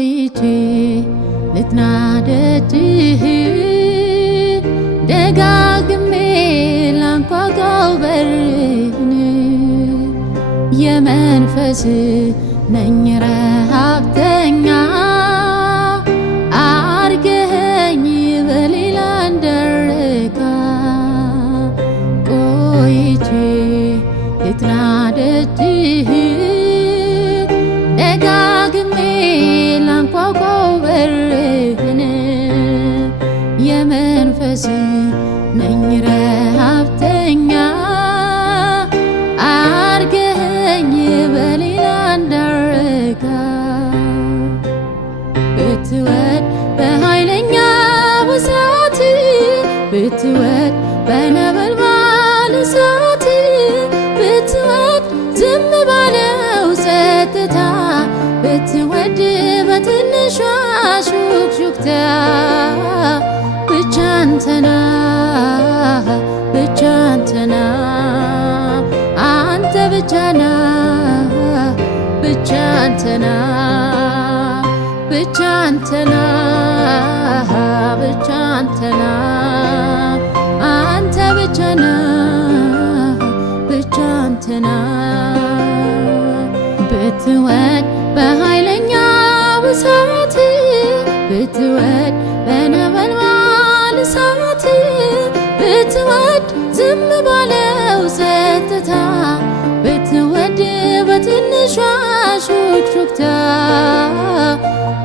ቆይቼ ልትናደድህ ደጋግሜ ላንኳኳው በርህን የመንፈስ ነኝ ረሃብተኛ አርገኸኝ በሌላ እንደርካ ቆይቼ ልትናደድህ ደጋግሜ ላንኳኳው በርህን የመንፈስ ነኝ ረሃብተኛ አርገኸኝ በሌላ እንዳረካ ብትወድ በኃይለኛ እሳት ብትወድ በነበልባል እሳት ብትወድ ዝም ባለው ጸጥታ ብትወድ በትንሿ ሹክሹክታ ብቻ አንተና ብቻ አንተና አንተ ብቻና ብቻ አንተና ብቻ አንተና ብቻ አንተና አንተ ብቻና ብቻ አንተና ብትወድ በኃይለኛ እሳት ብትወድ በነበልባል እሳት ብትወድ ዝም ባለው ጸጥታ ብትወድ በትንሿ ሹክሹክታ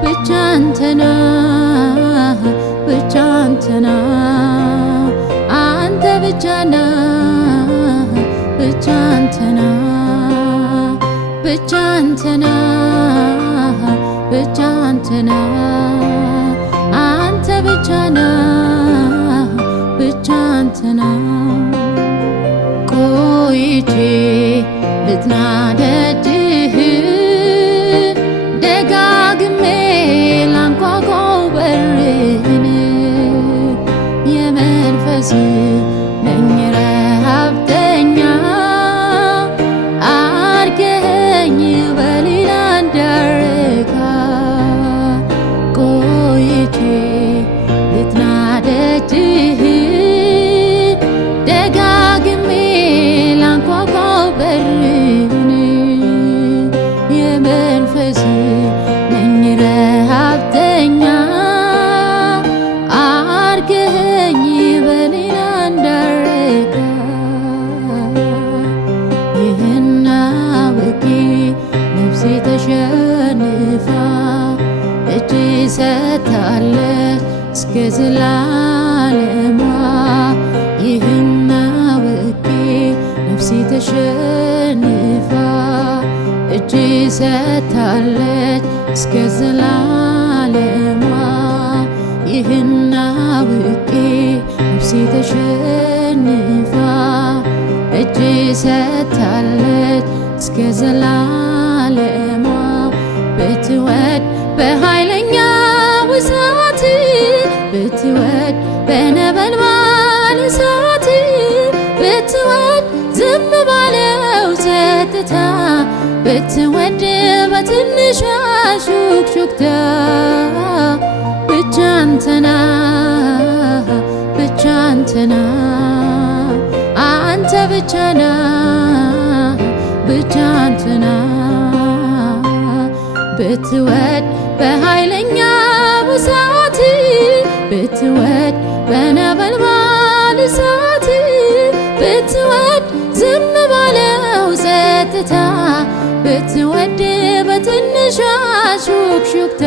ብቻ አንተና ብቻ አንተና አንተ ብቻና ብቻ አንተና ብቻ አንተና ብቻ አንተና አንተ ብቻና ብቻ አንተና ቆይቼ ልትናደድህ ደጋግሜ ላንኳኳው በርህን የመንፈስ ነኝ ረሃብተኛ አርገኸኝ በሌላ እንዳረካ ቆይቼ ልትናደድህ ደጋግሜ ላንኳኳው በርህን የመንፈስ ነኝ ረሃብተኛ አርገኸኝ በሌላ እንዳረካ ይህን አውቄ ነፍሴ ተሸንፋ እጅ ሰጥታለች እስከ ዘላለሟ ይህን አውቄ ነፍሴ ተሸንፋ እጅ ሰጥታለች እስከ ዘላለሟ ይህን አውቄ ነፍሴ ተሸንፋ እጅ ሰጥታለች እስከ ዘላለሟ ብትወድ በኃይለኛ እሳት ብትወድ በነበልባል እሳት ብትወድ ዝም ባለው ጸጥታ ብትወድ በትንሿ ሹክሹክታ ብቻ አንተና ብቻ አንተና አንተ ብቻና ብቻ አንተና ብትወድ በኃይለኛ እሳት ብትወድ በነበልባል እሳት ብትወድ ዝም ባለው ጸጥታ ብትወድ በትንሿ ሹክሹክታ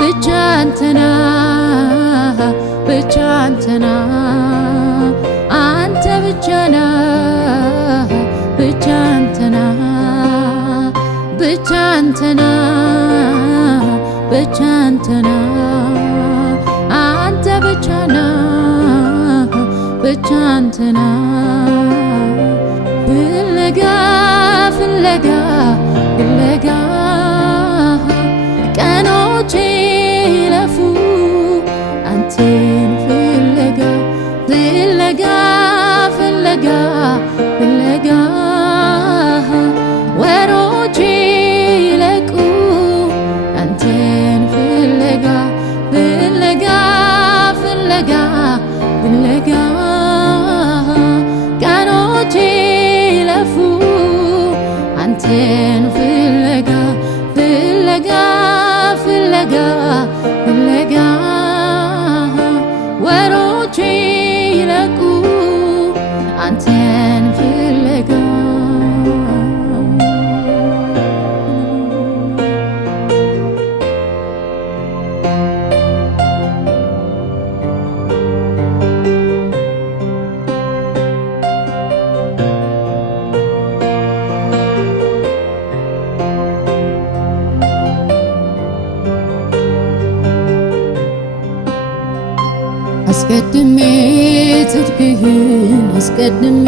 ብቻ አንተና ብቻ አንተና አንተ ብቻና ብቻ አንተና ብቻ አንተና ብቻ አንተና አንተ ብቻና ብቻ አንተና ፍለጋ ፍለጋ ፍለጋ ቀኖቼ ይለፉ አንተን ፍለጋ ፍለጋ ፍለጋ ፍለጋ አስቀድሜ ጽድቅህን አስቀድሜ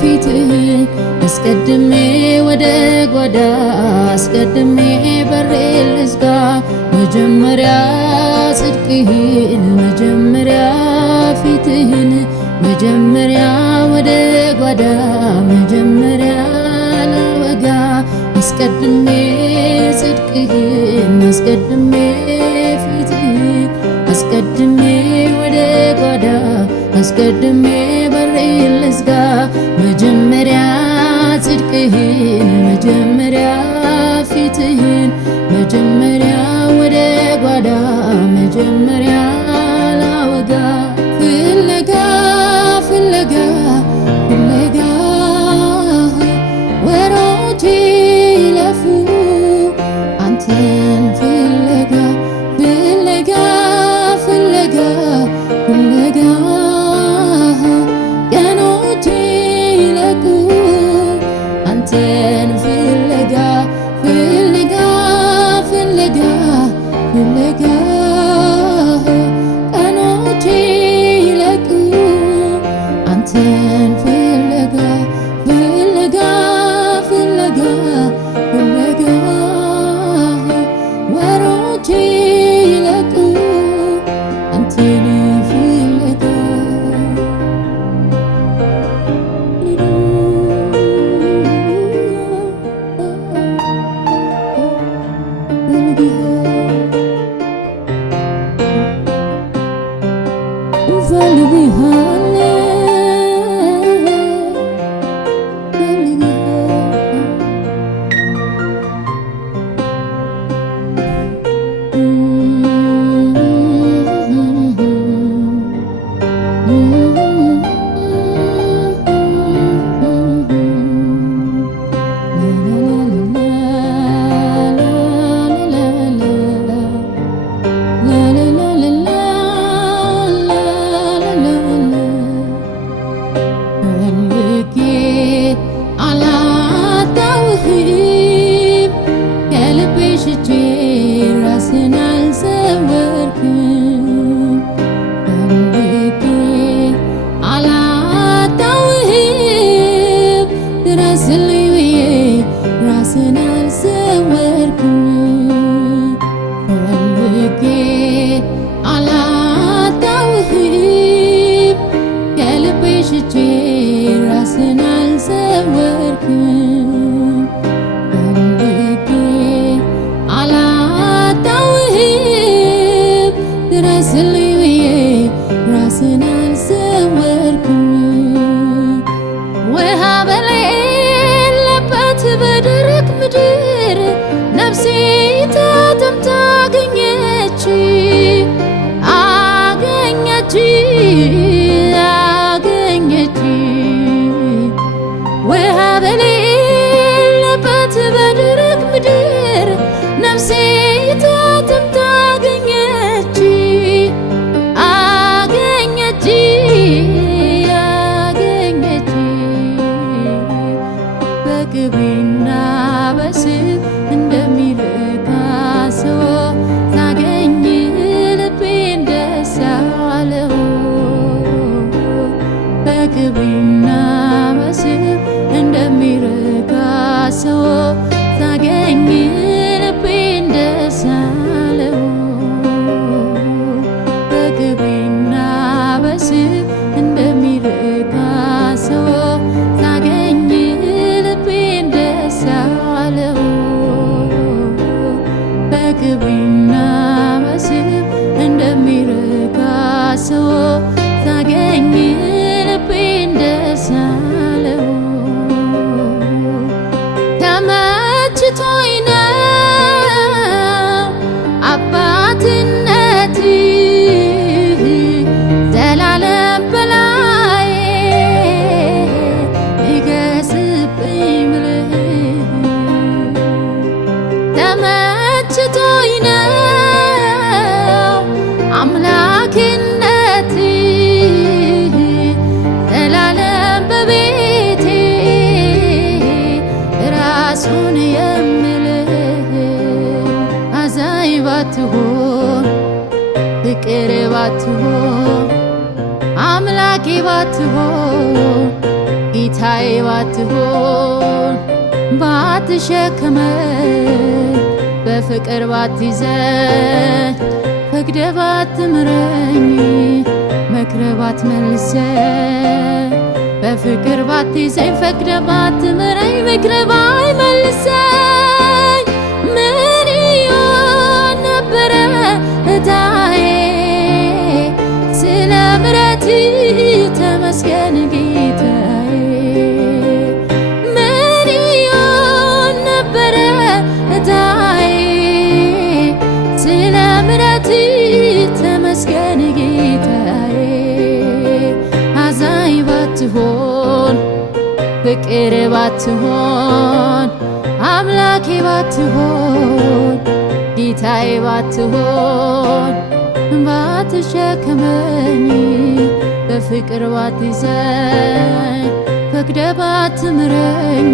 ፊትህን አስቀድሜ ወደ ጓዳ አስቀድሜ በሬን ልዝጋ መጀመሪያ ጽድቅህን መጀመሪያ ፊትህን መጀመሪያ ወደ ጓዳ መጀመሪያ ላወጋ አስቀድሜ ጽድቅህን አስቀድሜ ፊትህን አስቀድሜ ወደ ጓዳ አስቀድሜ በሬን ልዝጋ መጀመሪያ ጽድቅህን መጀመሪያ ፊትህን መጀመሪያ ወደ ጓዳ መጀመሪያ ላወጋ ፍለጋ ፍለጋ ፍለጋ ወሮቼ ይለፉ አንተን ፍለጋ ፍለጋ ፍለጋ ፍለጋ ቀኖቼ ይለቁ አንተን ፍለጋ ፍለጋ ፍለጋ ፍለጋ ቀኖቼ ይለቁ አንተን ፍለጋ ፍለጋ ፍለጋ ፍለጋ ወሮቼ ይለቁ አንተን ፍለጋ በግብና በስብ እንደሚረካ ሰው ሳገኝ ልቤን ደስ አለው። በግብና በስብ እንደሚረካ ሰው ሳገኝ ልቤን ደስ አለው። በግብና በስብ እንደሚረካ ሰው ሳገኝ ልቤን ደስ አለው። በግብና በስብ እንደሚረካ ሰው ሳገኝ ልቤን ደስ አለው። ተመችቶኝ ነው አባትነትህ ዘላለም በላዬ ንገስብኝ ብለህ ተመችቶኝ ነው አምላክነትህ ዘላለም በቤቴ ራሱን የምልህ አዛኝ ባትሆን ፍቅር ባትሆን አምላኬ ባትሆን ጌታዬ ባትሆን ባትሸከመኝ በፍቅር ባትይዘኝ ፈቅደ ባትምረኝ መክረ ባትመልሰኝ በፍቅር ባትይዘኝ ፈቅደ ባትምረኝ መክረ ባይመልሰኝ ምን ይሆን ነበረ እጣዬ? ስለ ምሕረት ተመስገን ጌታዬ። ምን ይሆን ነበረ እጣዬ? ስለ ምሕረት ተመስገን ጌታዬ። አዛኝ ባትሆን ፍቅር ባትሆን አምላኬ ባትሆን ጌታዬ ባትሆን ባትሸከመኝ በፍቅር ባትይዘኝ ፈቅደ ባትምረኝ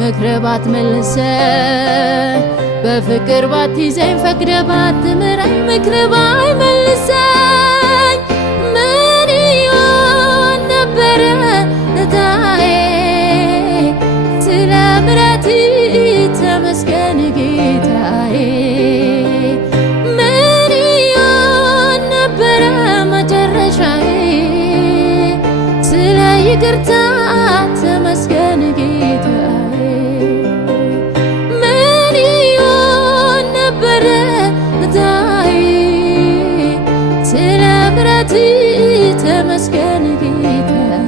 መክረ ባትመልሰኝ በፍቅር ባትይዘኝ ፈቅደ ባትምረኝ መክረ ባይመልሰኝ ምን ይሆን ነበረ እጣዬ? ስለ ምሕረት ተመስገን ጌታዬ። ምን ይሆን ነበረ መጨረሻዬ? ስለ ይቅርታ ተመስገን ጌታዬ። ምን ይሆን ነበረ እጣዬ? ስለ ምሕረት ተመስገን ጌታዬ።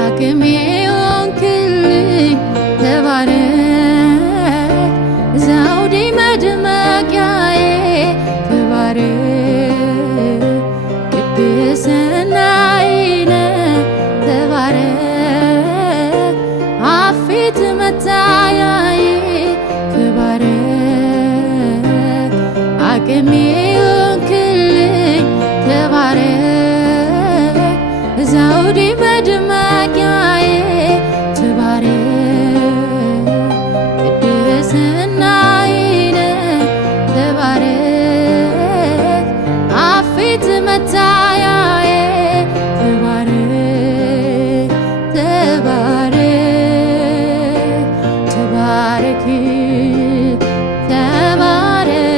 አቅሜ ሆንክልኝ ተባረክ ዘውዴ መድመቂያዬ ተባረክ ቅድስናዬ ተባረክ አፌት መታያዬ ተባረክ አቅሜ ሆንክልኝ ተባረክ ዘውዴ መድመቂያዬ ተባረክ ቅድስናዬ ተባረክ አፌት መታያዬ ተባረክ ተባረክ ተባረክ ተባረክ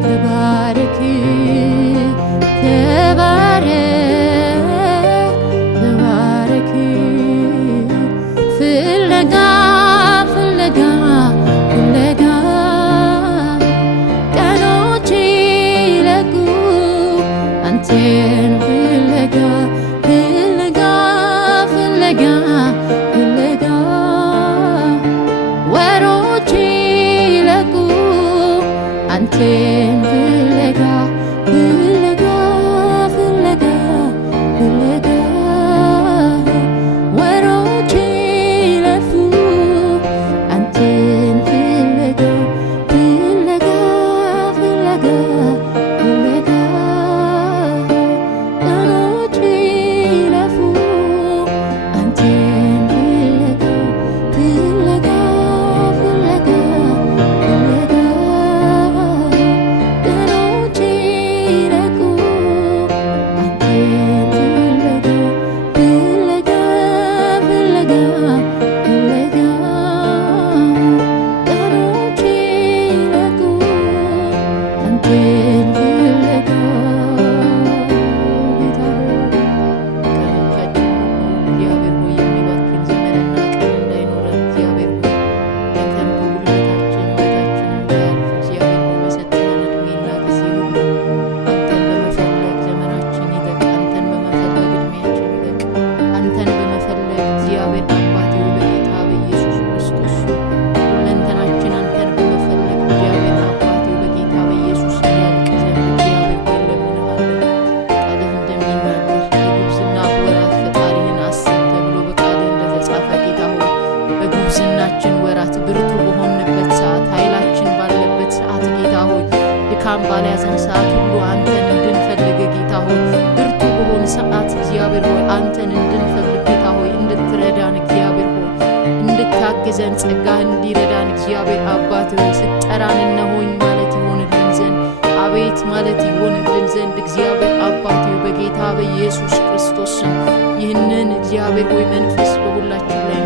ተባረክ ተባረክ ተባረክ ፍለጋ ፍለጋ ፍለጋ ቀኖቼ ይለቁ አንተን ፍለጋ ፍለጋ ፍለጋ ፍለጋ ወሮቼ ይለቁ አንተን ፍለጋ ፍለጋ ፍለጋ ፍለጋ ወሮቼ ይለፉ አንተን ፍለጋ ፍለጋ ፍለጋ ፍለጋ ቀኖቼ ይለፉ አንተን ፍለጋ ፍለጋ ፍለጋ ፍለጋ ቀኖቼ ይለቁ አንተን ፍለጋ ፍለጋ ፍለጋ ፍለጋ ቀኖቼ ይለቁ አንተን ፍለጋ ጌታ ቀኖቻችን እግዚአብሔር ሆይ የሚባክን ዘመንና ቀን እንዳይኖረን እግዚአብሔር ሆይ ለከንቱ ጉልበታችን ሕይወታችን እንዳያልፍ እግዚአብሔር ሆይ በሰጠን ዕድሜና ጊዜ ሁሉ አንተን በመፈለግ ዘመናችን ይለቅ። አንተን በመፈለግ ዕድሜያችን ይለቅ። አንተን በመፈለግ እግዚአብሔር አባቴ ሆይ በጌታ በኢየሱስ ክርስቶስ ሁለንተናችን አንተን በመፈለግ እግዚአብሔር አባቴ ሆይ በጌታ በኢየሱስ ያልቅ ዘንድ እግዚአብሔር ሆይ እንለምንሃለን። ቃልህ እንደሚናገር የጉብዝና ወራት ፈጣሪህን አስብ ተብሎ በቃልህ እንደተጻፈ ጌታ ሆይ በጉብዝናችን ወራት ብርቱ በሆንበት ሰዓት ኃይላችን ባለበት ሰዓት ጌታ ሆይ ድካም ባልያዘን ሰዓት ሁሉ አንተን እንድንፈልግ ጌታ ሆይ ብርቱ በሆን ሰዓት እግዚአብሔር ሆይ አንተን እንድንፈልግ ጌታ ሆይ እንድትረዳን እግዚአብሔር ሆይ እንድታገ እንዲያግዘን ጸጋህ እንዲረዳን እግዚአብሔር አባት ሆይ ስጠራን እነሆኝ ማለት ይሆንልን ዘንድ አቤት ማለት ይሆንልን ዘንድ እግዚአብሔር አባት ሆይ በጌታ በኢየሱስ ክርስቶስ ይህንን እግዚአብሔር ሆይ መንፈስ በሁላችን ላይ